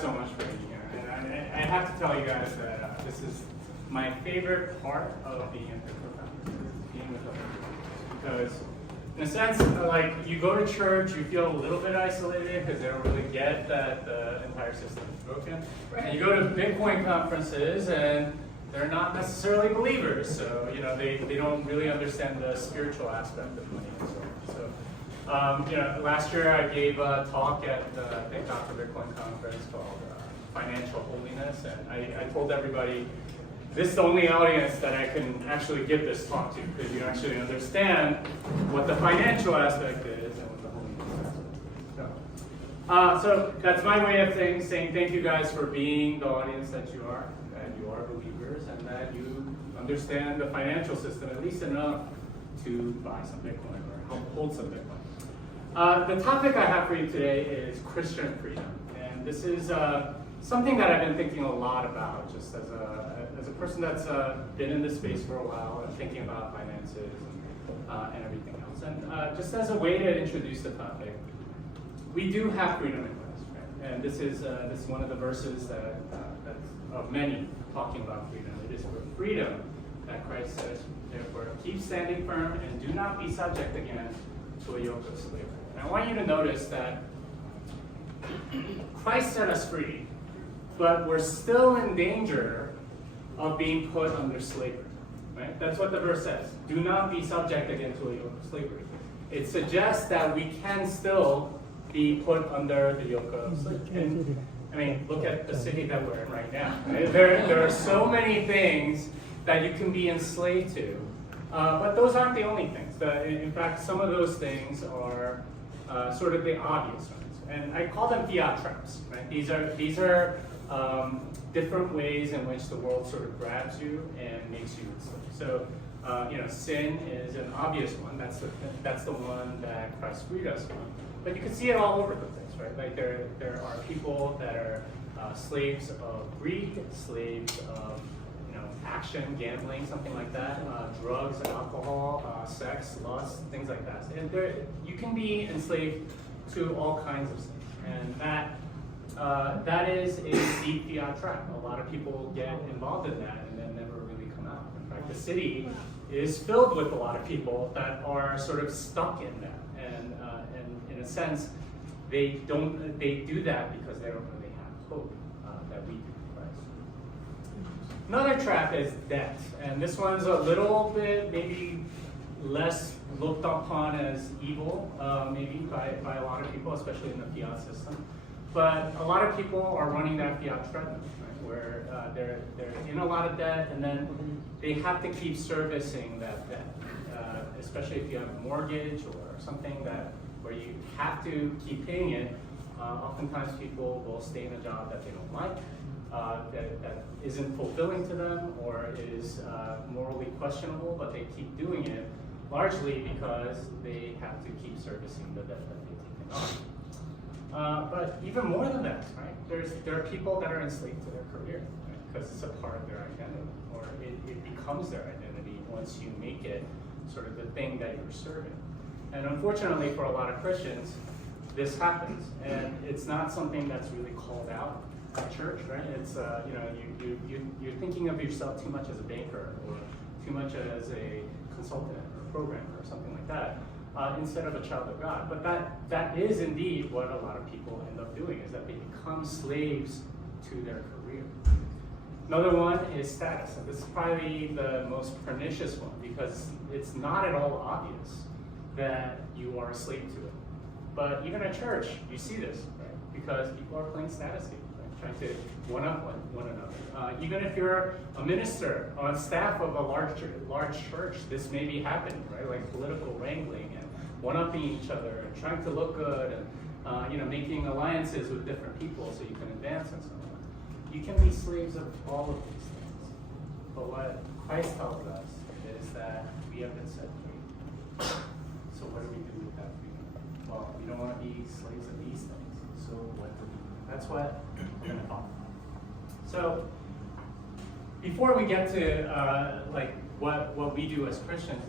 So much for being here. And I have to tell you guys that this is my favorite part of being at the co-founders, is being with other people. Because in a sense, like you go to church, you feel a little bit isolated because they don't really get that the entire system is broken. And you go to Bitcoin conferences and they're not necessarily believers, so they don't really understand the spiritual aspect of money and so on. So last year I gave a talk at the Dr. Bitcoin conference called Financial Holiness, and I told everybody this is the only audience that I can actually give this talk to, because you actually understand what the financial aspect is and what the holiness aspect is. So that's my way of saying thank you guys for being the audience that you are believers, and that you understand the financial system at least enough to buy some Bitcoin or help hold some Bitcoin. The topic I have for you today is Christian freedom, and this is something that I've been thinking a lot about, just as a person that's been in this space for a while and thinking about finances and everything else. And just as a way to introduce the topic, we do have freedom in Christ, right? And this is one of the verses that's of many talking about freedom. It is for freedom that Christ says, therefore, keep standing firm and do not be subject again to a yoke of slavery. And I want you to notice that Christ set us free, but we're still in danger of being put under slavery. Right? That's what the verse says. Do not be subject again to a yoke of slavery. It suggests that we can still be put under the yoke of slavery. And, I mean, look at the city that we're in right now. Right? There are so many things that you can be enslaved to, but those aren't the only things. In fact, some of those things are sort of the obvious ones, and I call them fiat traps. Right? These are different ways in which the world sort of grabs you and makes you enslaved. So, sin is an obvious one. That's the one that Christ freed us from. But you can see it all over the place, right? Like there are people that are slaves of greed, slaves of action, gambling, something like that, drugs, alcohol, sex, lust, things like that. And you can be enslaved to all kinds of things, and that is a deep fiat trap. A lot of people get involved in that and then never really come out. In fact, the city is filled with a lot of people that are sort of stuck in that, and in a sense, they do that because they don't really have hope that we do. Another trap is debt, and this one's a little bit maybe less looked upon as evil, maybe by a lot of people, especially in the fiat system. But a lot of people are running that fiat treadmill, right, where they're in a lot of debt, and then they have to keep servicing that debt, especially if you have a mortgage or something where you have to keep paying it. Oftentimes people will stay in a job that they don't like, that isn't fulfilling to them or is morally questionable, but they keep doing it largely because they have to keep servicing the debt that they've taken on. But even more than that, right? There are people that are enslaved to their career, right? Because it's a part of their identity, or it becomes their identity once you make it sort of the thing that you're serving. And unfortunately for a lot of Christians, this happens, and it's not something that's really called out at church, right? It's you're thinking of yourself too much as a banker or too much as a consultant or a programmer or something like that, instead of a child of God. But that is indeed what a lot of people end up doing, is that they become slaves to their career. Another one is status, and this is probably the most pernicious one because it's not at all obvious that you are a slave to it. But even at church, you see this, right? Because people are playing status games, right? Trying to one-up one another. Even if you're a minister on staff of a large church, this may be happening, right? Like political wrangling and one-upping each other and trying to look good and making alliances with different people so you can advance and so on. You can be slaves of all of these things. But what Christ tells us is that we have been set free. So what do we do with that freedom? Well, we don't want to be slaves of these things. So what do we do? That's what we're going to talk about. So before we get to what we do as Christians,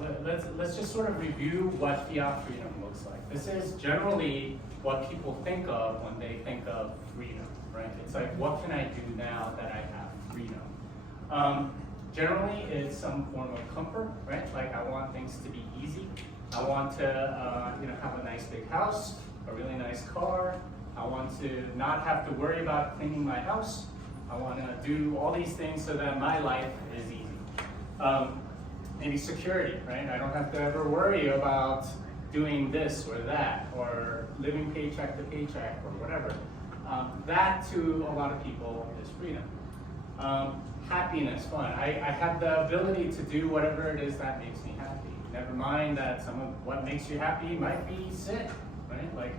let's just sort of review what fiat freedom looks like. This is generally what people think of when they think of freedom, right? It's like, what can I do now that I have freedom? Generally, it's some form of comfort, right? Like I want things to be easy. I want to, have a nice big house, a really nice car. I want to not have to worry about cleaning my house. I want to do all these things so that my life is easy. Maybe security, right? I don't have to ever worry about doing this or that, or living paycheck to paycheck, or whatever. That, to a lot of people, is freedom. Happiness, fun. I have the ability to do whatever it is that makes me happy. Never mind that some of what makes you happy might be sin, right? Like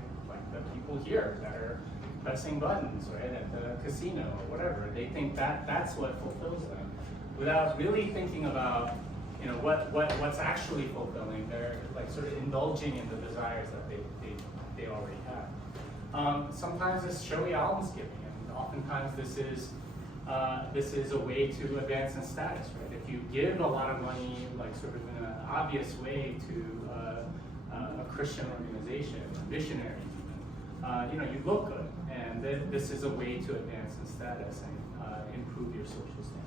the people here that are pressing buttons, right, at the casino or whatever. They think that that's what fulfills them, without really thinking about, what's actually fulfilling. They're like sort of indulging in the desires that they already have. Sometimes it's showy almsgiving, and oftentimes this is a way to advance in status, right? If you give a lot of money, like sort of in an obvious way to a Christian organization, missionaries even, you look good, and this is a way to advance in status and improve your social standing.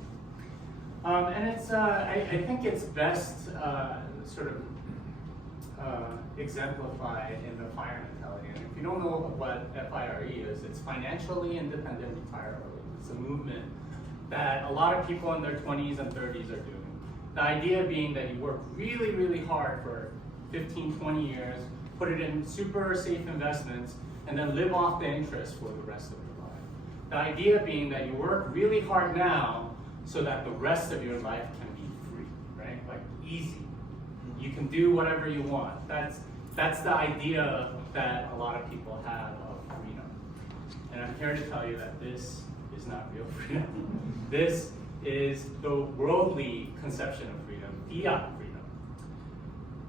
And it's, I think it's best sort of exemplified in the FIRE mentality. And if you don't know what FIRE is, it's financially independent retire early. It's a movement that a lot of people in their 20s and 30s are doing. The idea being that you work really, really hard for 15, 20 years, put it in super safe investments, and then live off the interest for the rest of your life. The idea being that you work really hard now so that the rest of your life can be free, right? Like easy. You can do whatever you want. That's the idea that a lot of people have of freedom. And I'm here to tell you that this is not real freedom. This is the worldly conception of freedom, fiat freedom.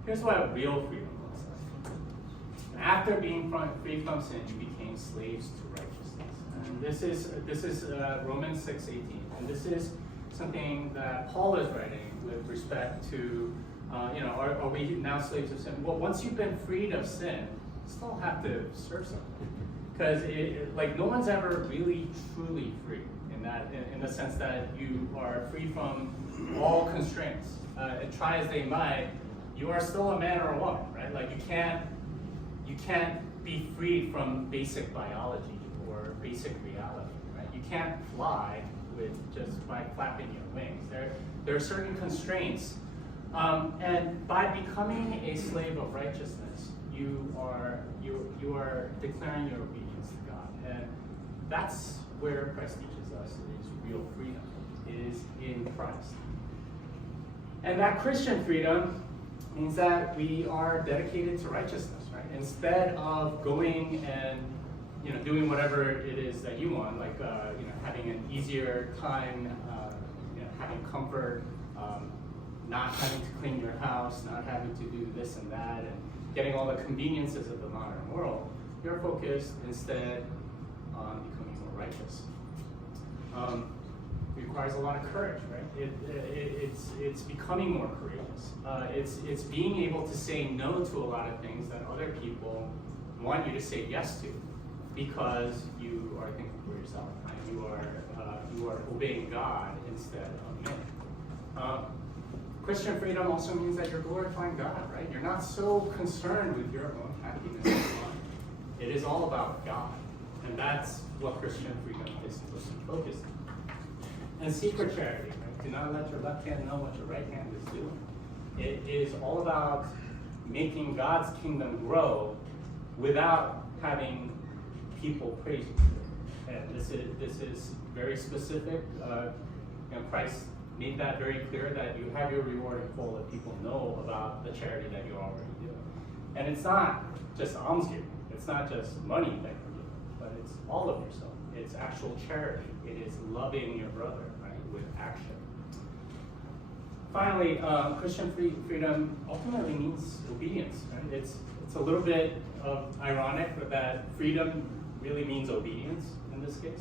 Here's what real freedom looks like. After being free from sin, you became slaves to righteousness. And this is Romans 6:18. And this is something that Paul is writing with respect to, are we now slaves of sin? Well, once you've been freed of sin, you still have to serve something. Because no one's ever really truly free in the sense that you are free from all constraints. And try as they might, you are still a man or a woman, right? Like you can't be freed from basic biology or basic reality, right? You can't fly just by flapping your wings. There are certain constraints, and by becoming a slave of righteousness, you are declaring your obedience to God, and that's where Christ teaches us is real freedom, is in Christ. And that Christian freedom means that we are dedicated to righteousness, right? Instead of going and doing whatever it is that you want, like having an easier time, having comfort, not having to clean your house, not having to do this and that, and getting all the conveniences of the modern world, you're focused instead on becoming more righteous. Requires a lot of courage, right? It's becoming more courageous. It's being able to say no to a lot of things that other people want you to say yes to, because you are thinking for yourself, and you are obeying God instead of men. Christian freedom also means that you're glorifying God, right? You're not so concerned with your own happiness and fun. It is all about God, and that's what Christian freedom is supposed to focus on. And secret charity, right? Do not let your left hand know what your right hand is doing. It is all about making God's kingdom grow without having people praise you. And this is very specific. Christ made that very clear that you have your reward in full if people know about the charity that you're already doing. And it's not just almsgiving. It's not just money that you're giving, but it's all of yourself. It's actual charity. It is loving your brother, right, with action. Finally, Christian freedom ultimately means obedience, right? It's a little bit ironic that freedom really means obedience in this case.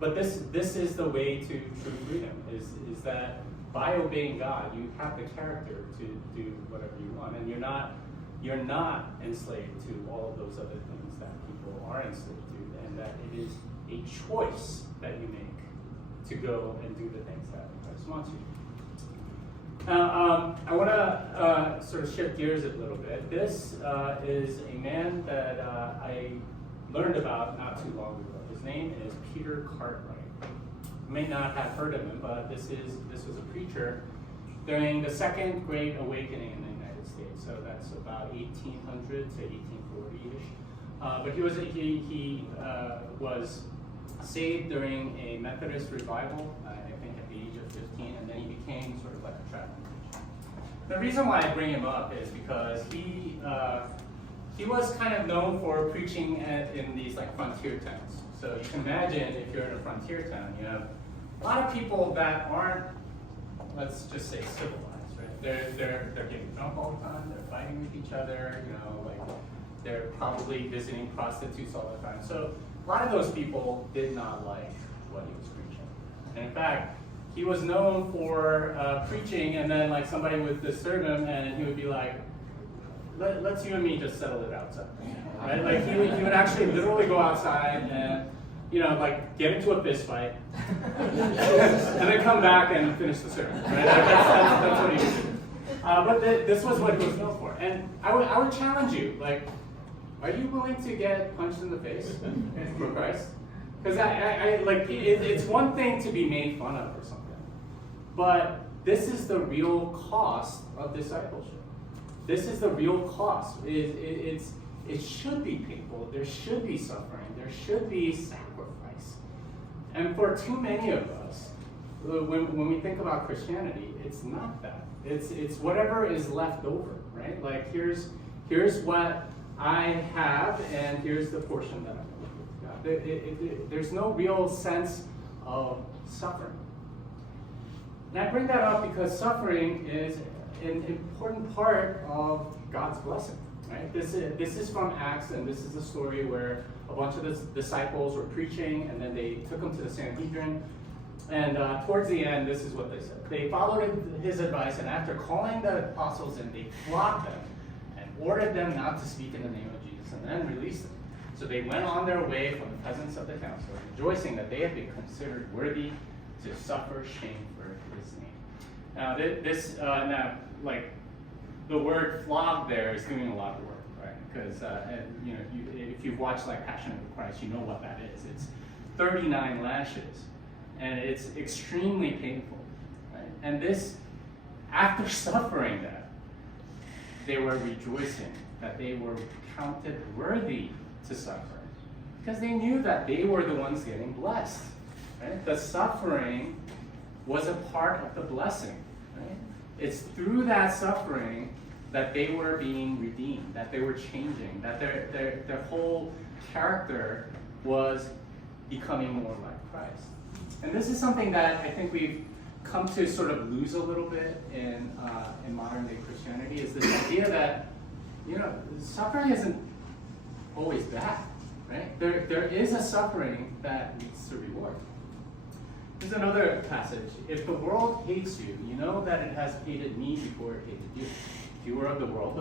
But this is the way to true freedom, is that by obeying God, you have the character to do whatever you want, and you're not enslaved to all of those other things that people are enslaved to, and that it is a choice that you make to go and do the things that Christ wants you to do. I want to sort of shift gears a little bit. This is a man that I learned about not too long ago. His name is Peter Cartwright. You may not have heard of him, but this was a preacher during the Second Great Awakening in the United States. So that's about 1800 to 1840-ish. But he was saved during a Methodist revival, I think at the age of 15, and then he became sort of like a traveling preacher. The reason why I bring him up is because he was kind of known for preaching in these like frontier towns. So you can imagine if you're in a frontier town, you have a lot of people that aren't, let's just say, civilized, right? They're getting drunk all the time, they're fighting with each other, you know, like they're probably visiting prostitutes all the time. So a lot of those people did not like what he was preaching. And in fact, he was known for preaching, and then like somebody would disturb him, and he would be like, let's you and me just settle it outside, right? Like he would actually literally go outside and, you know, like get into a fist fight, and then come back and finish the sermon, right? That's what he would do. But this was what he was known for. And I would challenge you, like, are you willing to get punched in the face for Christ? Because it's one thing to be made fun of or something, but this is the real cost of discipleship. This is the real cost. It should be painful. There should be suffering. There should be sacrifice. And for too many of us, when we think about Christianity, it's not that. It's whatever is left over, right? Like here's what I have, and here's the portion that I'm going to give. There's no real sense of suffering. And I bring that up because suffering is an important part of God's blessing, right? This is from Acts, and this is a story where a bunch of the disciples were preaching, and then they took them to the Sanhedrin. And towards the end, this is what they said. They followed his advice, and after calling the apostles in, they flogged them and ordered them not to speak in the name of Jesus, and then released them. So they went on their way from the presence of the council, rejoicing that they had been considered worthy to suffer shame for his name. Now, like the word flog there is doing a lot of work, right? Because if you've watched like Passion of the Christ, you know what that is. It's 39 lashes, and it's extremely painful, right? And this, after suffering that, they were rejoicing that they were counted worthy to suffer, because they knew that they were the ones getting blessed, right? The suffering was a part of the blessing, right? It's through that suffering that they were being redeemed, that they were changing, that their whole character was becoming more like Christ. And this is something that I think we've come to sort of lose a little bit in modern day Christianity, is this idea that, you know, suffering isn't always bad, right? There is a suffering that leads to reward. Here's another passage. If the world hates you, you know that it has hated me before it hated you. If you were of the world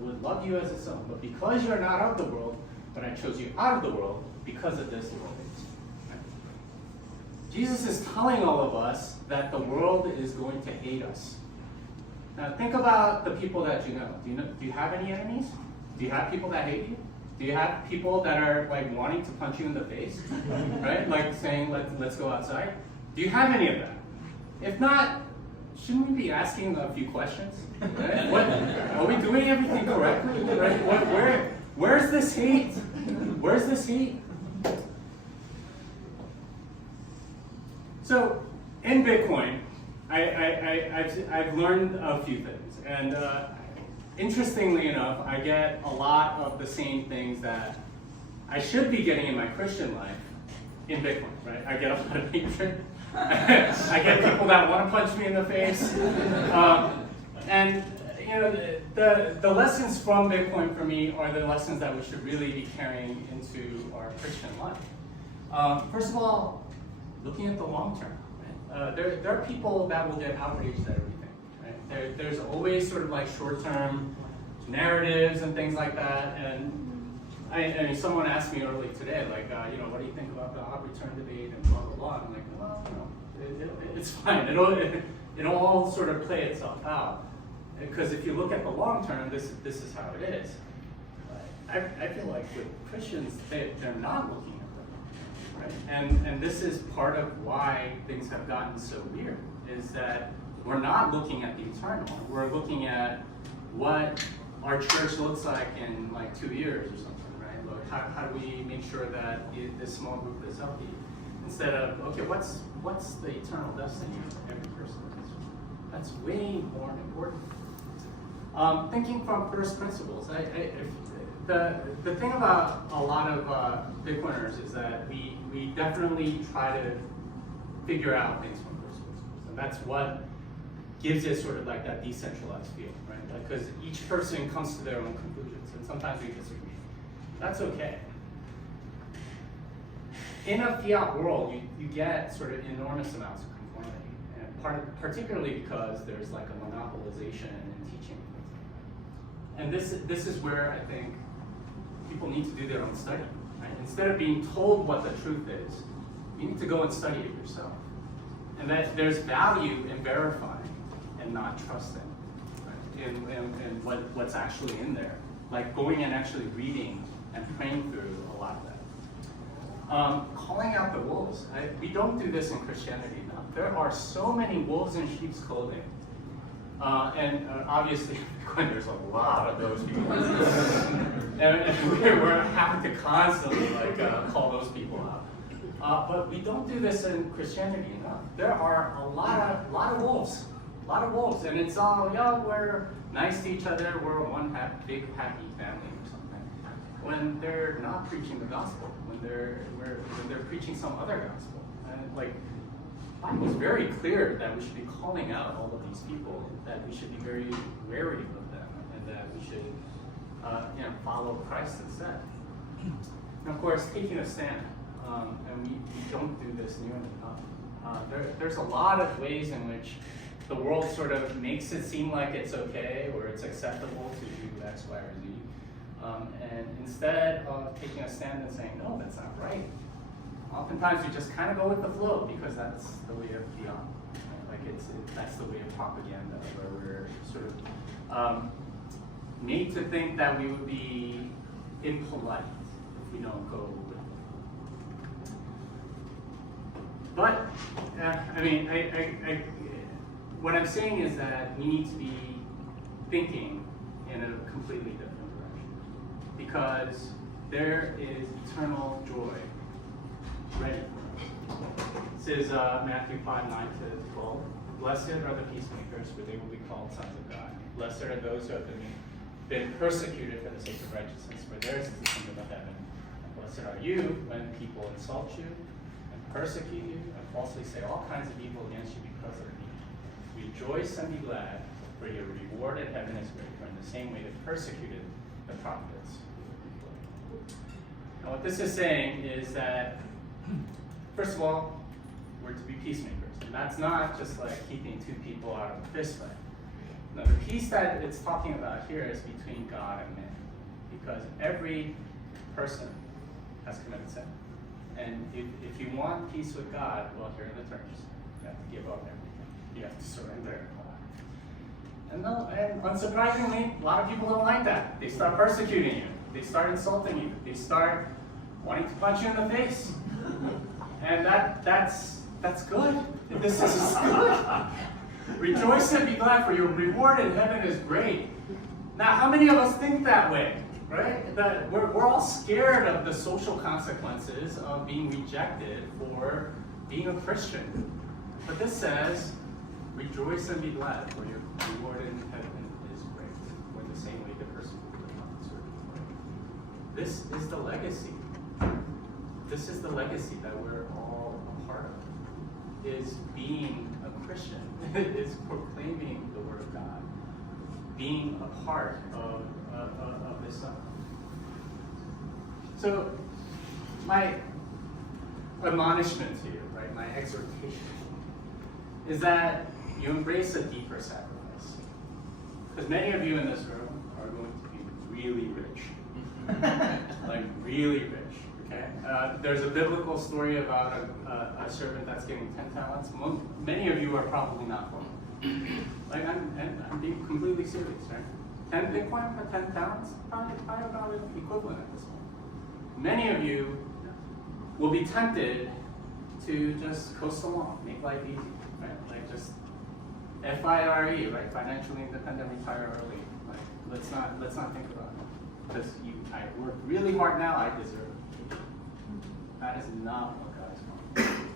would love you as its own. But because you are not of the world, but I chose you out of the world, because of this the world hates you. Right? Jesus is telling all of us that the world is going to hate us. Now think about the people that you know. Do you have any enemies? Do you have people that hate you? Do you have people that are like wanting to punch you in the face, right? Like saying, let's go outside? Do you have any of that? If not, shouldn't we be asking a few questions? Right? Are we doing everything correctly? Right? Where's this hate? Where's this hate? So in Bitcoin, I've learned a few things, and interestingly enough, I get a lot of the same things that I should be getting in my Christian life in Bitcoin, right? I get a lot of hatred. I get people that want to punch me in the face. And you know, the lessons from Bitcoin for me are the lessons that we should really be carrying into our Christian life. First of all, looking at the long term. Right? There are people that will get outraged at everything. Right? There's always sort of like short-term narratives and things like that, and I mean, someone asked me earlier today, like, what do you think about the return debate and blah, blah, blah. I'm like, well, it's fine. It'll all sort of play itself out. Because if you look at the long term, this is how it is. I feel like with Christians, they're not looking at the long term, right? And this is part of why things have gotten so weird, is that we're not looking at the eternal. We're looking at what our church looks like in like 2 years or something, right? Look, how do we make sure that this small group is healthy? Instead of, okay, what's the eternal destiny of every person? That's way more important. Thinking from first principles. The thing about a lot of Bitcoiners is that we definitely try to figure out things from first principles. And that's what gives it sort of like that decentralized feel, right? Because each person comes to their own conclusions, and sometimes we disagree. That's okay. In a fiat world, you get sort of enormous amounts of conformity, and particularly because there's like a monopolization in teaching. And this is where I think people need to do their own study. Right? Instead of being told what the truth is, you need to go and study it yourself. And that there's value in verifying and not trusting, right? in what's actually in there. Like going and actually reading and praying through a lot of that. Calling out the wolves. We don't do this in Christianity now. There are so many wolves in sheep's clothing. And obviously, there's a lot of those people. and we're having to constantly call those people out. But we don't do this in Christianity enough. There are a lot of wolves, and it's all, we're nice to each other, we're one big happy family or something. When they're not preaching the gospel, when they're preaching some other gospel, and like. The Bible is very clear that we should be calling out all of these people, that we should be very wary of them, and that we should follow Christ instead. And of course, taking a stand, and we don't do this nearly enough. There's a lot of ways in which the world sort of makes it seem like it's okay or it's acceptable to do X, Y, or Z. And instead of taking a stand and saying, no, that's not right, oftentimes we just kind of go with the flow because that's the way of fiat. Right? That's the way of propaganda, where we're sort of made to think that we would be impolite if we don't go with it. But what I'm saying is that we need to be thinking in a completely different direction, because there is eternal joy ready for us. This is Matthew 5:9-12. Blessed are the peacemakers, for they will be called sons of God. Blessed are those who have been persecuted for the sake of righteousness, for theirs is the kingdom of heaven. And blessed are you when people insult you and persecute you and falsely say all kinds of evil against you because of me. Rejoice and be glad, for your reward in heaven is great, for in the same way they persecuted the prophets. Now what this is saying is that, first of all, we're to be peacemakers. And that's not just like keeping two people out of a fist fight. No, the peace that it's talking about here is between God and man. Because every person has committed sin. And if you want peace with God, well, here are the terms. You have to give up everything. You have to surrender. And unsurprisingly, a lot of people don't like that. They start persecuting you. They start insulting you. They start wanting to punch you in the face. And that's good. This is good. Rejoice and be glad, for your reward in heaven is great. Now, how many of us think that way, right? That we're all scared of the social consequences of being rejected for being a Christian. But this says, rejoice and be glad, for your reward in heaven is great. For in the same way the persecuted the prophets were. This is the legacy. This is the legacy that we're all a part of, is being a Christian, is proclaiming the Word of God, being a part of this stuff. So, my admonishment to you, right, my exhortation, is that you embrace a deeper sacrifice. Because many of you in this room are going to be really rich. like really rich. Okay, there's a biblical story about a servant that's getting 10 talents. Many of you are probably not for it. Like I'm being completely serious, right? 10 Bitcoin for 10 talents, probably about equivalent at this point. Many of you will be tempted to just coast along, make life easy, right? Like just FIRE, right? Financially independent, retire early. Like let's not think about it. Because I work really hard now, I deserve it. That is not what God is wanting.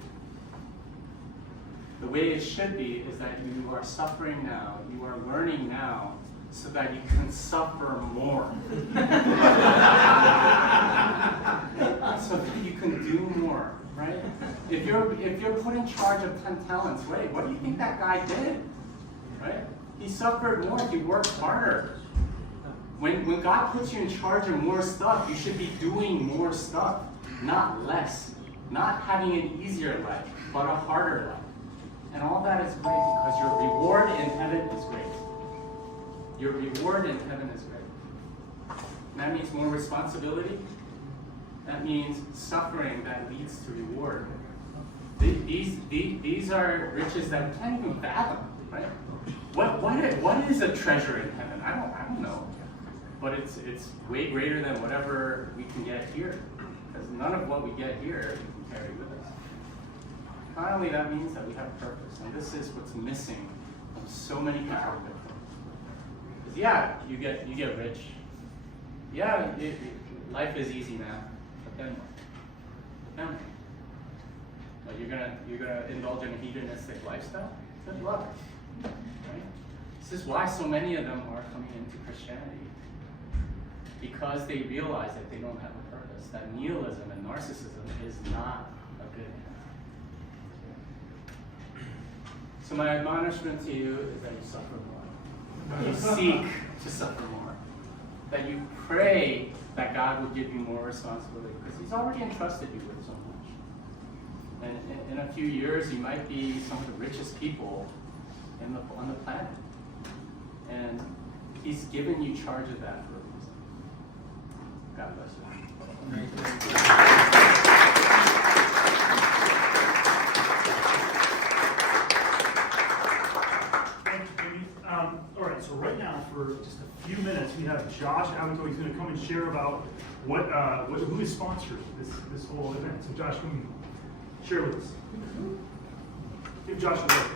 The way it should be is that you are suffering now, you are learning now, so that you can suffer more. So that you can do more, right? If you're put in charge of 10 talents, wait, what do you think that guy did? Right? He suffered more, he worked harder. When God puts you in charge of more stuff, you should be doing more stuff, not less. Not having an easier life, but a harder life. And all that is great because your reward in heaven is great. Your reward in heaven is great. And that means more responsibility. That means suffering that leads to reward. These are riches that we can't even fathom, right? What is a treasure in heaven? I don't know. But it's way greater than whatever we can get here. Because none of what we get here we can carry with us. Finally, that means that we have purpose. And this is what's missing from so many people. Because yeah, you get rich. Yeah, life is easy now. But then what? Then what? Well, you're gonna indulge in a hedonistic lifestyle? Good luck. Right? This is why so many of them are coming into Christianity. Because they realize that they don't have a purpose. That nihilism and narcissism is not a good thing. So my admonishment to you is that you suffer more. You seek to suffer more. That you pray that God will give you more responsibility. Because He's already entrusted you with so much. And in a few years, you might be some of the richest people on the planet. And He's given you charge of that for a reason. God bless you. Thank you, Jimmy. All right, so right now, for just a few minutes, we have Josh Avato. He's going to come and share about who is sponsoring this whole event. So Josh, come share with us. Give Josh a look.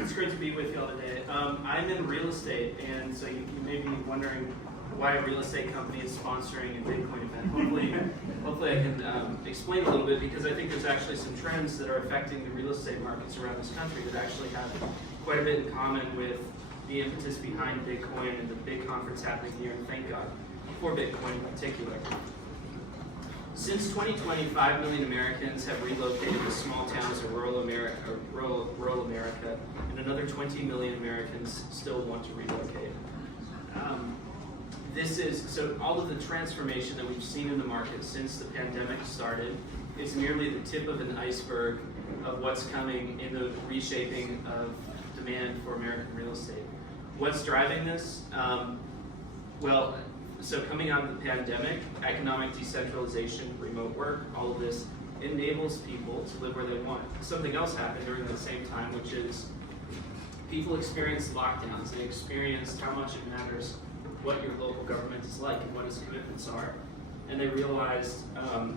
It's great to be with you all today. I'm in real estate, and so you may be wondering why a real estate company is sponsoring a Bitcoin event. Hopefully I can explain a little bit, because I think there's actually some trends that are affecting the real estate markets around this country that actually have quite a bit in common with the impetus behind Bitcoin and the big conference happening here in Thank God for Bitcoin in particular. Since 2020, 5 million Americans have relocated to small towns in rural America, and another 20 million Americans still want to relocate. So all of the transformation that we've seen in the market since the pandemic started is merely the tip of an iceberg of what's coming in the reshaping of demand for American real estate. What's driving this? So coming out of the pandemic, economic decentralization, remote work, all of this enables people to live where they want. Something else happened during the same time, which is people experienced lockdowns. They experienced how much it matters what your local government is like and what its commitments are. And they realized,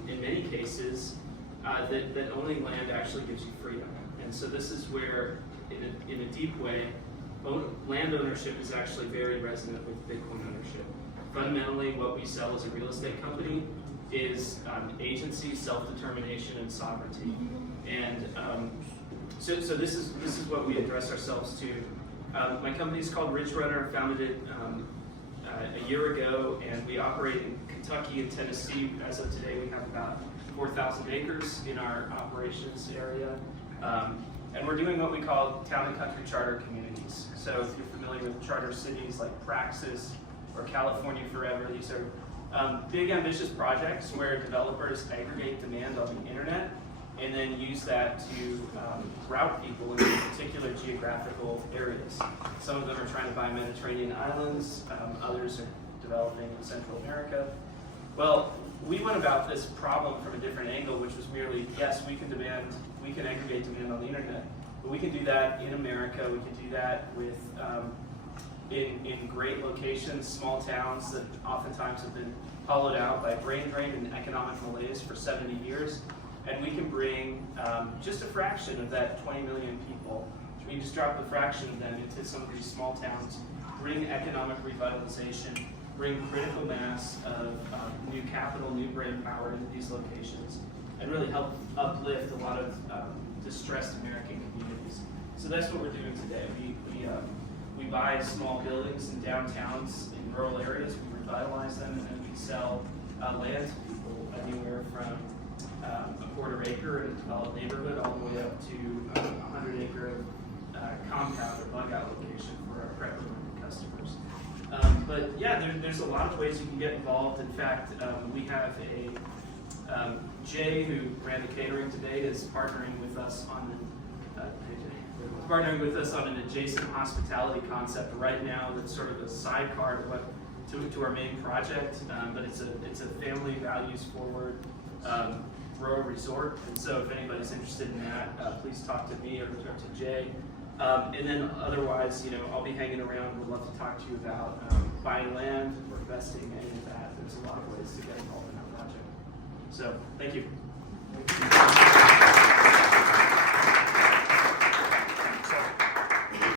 in many cases, that owning land actually gives you freedom. And so this is where, in a deep way, land ownership is actually very resonant with Bitcoin ownership. Fundamentally, what we sell as a real estate company is agency, self-determination, and sovereignty. And so this is what we address ourselves to. My company is called Ridge Runner. Founded it a year ago, and we operate in Kentucky and Tennessee. As of today, we have about 4,000 acres in our operations area. And we're doing what we call town and country charter communities. So if you're familiar with charter cities like Praxis or California Forever, these are big ambitious projects where developers aggregate demand on the internet and then use that to route people into particular geographical areas. Some of them are trying to buy Mediterranean islands, others are developing in Central America. Well, we went about this problem from a different angle, which was merely, yes, we can aggregate demand on the internet, but we can do that in America. We can do that with in great locations, small towns that oftentimes have been hollowed out by brain drain and economic malaise for 70 years. And we can bring just a fraction of that 20 million people. We can just drop a fraction of them into some of these small towns, bring economic revitalization, bring critical mass of new capital, new brain power into these locations, and really help uplift a lot of distressed American communities. So that's what we're doing today. We buy small buildings in downtowns in rural areas, we revitalize them, and then we sell land to people anywhere from a quarter acre in a developed neighborhood all the way up to a 100-acre compound or bug out location for our prep market customers. But yeah, there's a lot of ways you can get involved. In fact, we have Jay, who ran the catering today, is partnering with us on an adjacent hospitality concept right now that's sort of a sidecar to our main project, but it's a family values forward rural resort. And so if anybody's interested in that, please talk to me or to Jay. And then otherwise, I'll be hanging around. Would love to talk to you about buying land or investing, any of that. There's a lot of ways to get involved in that project. So, thank you.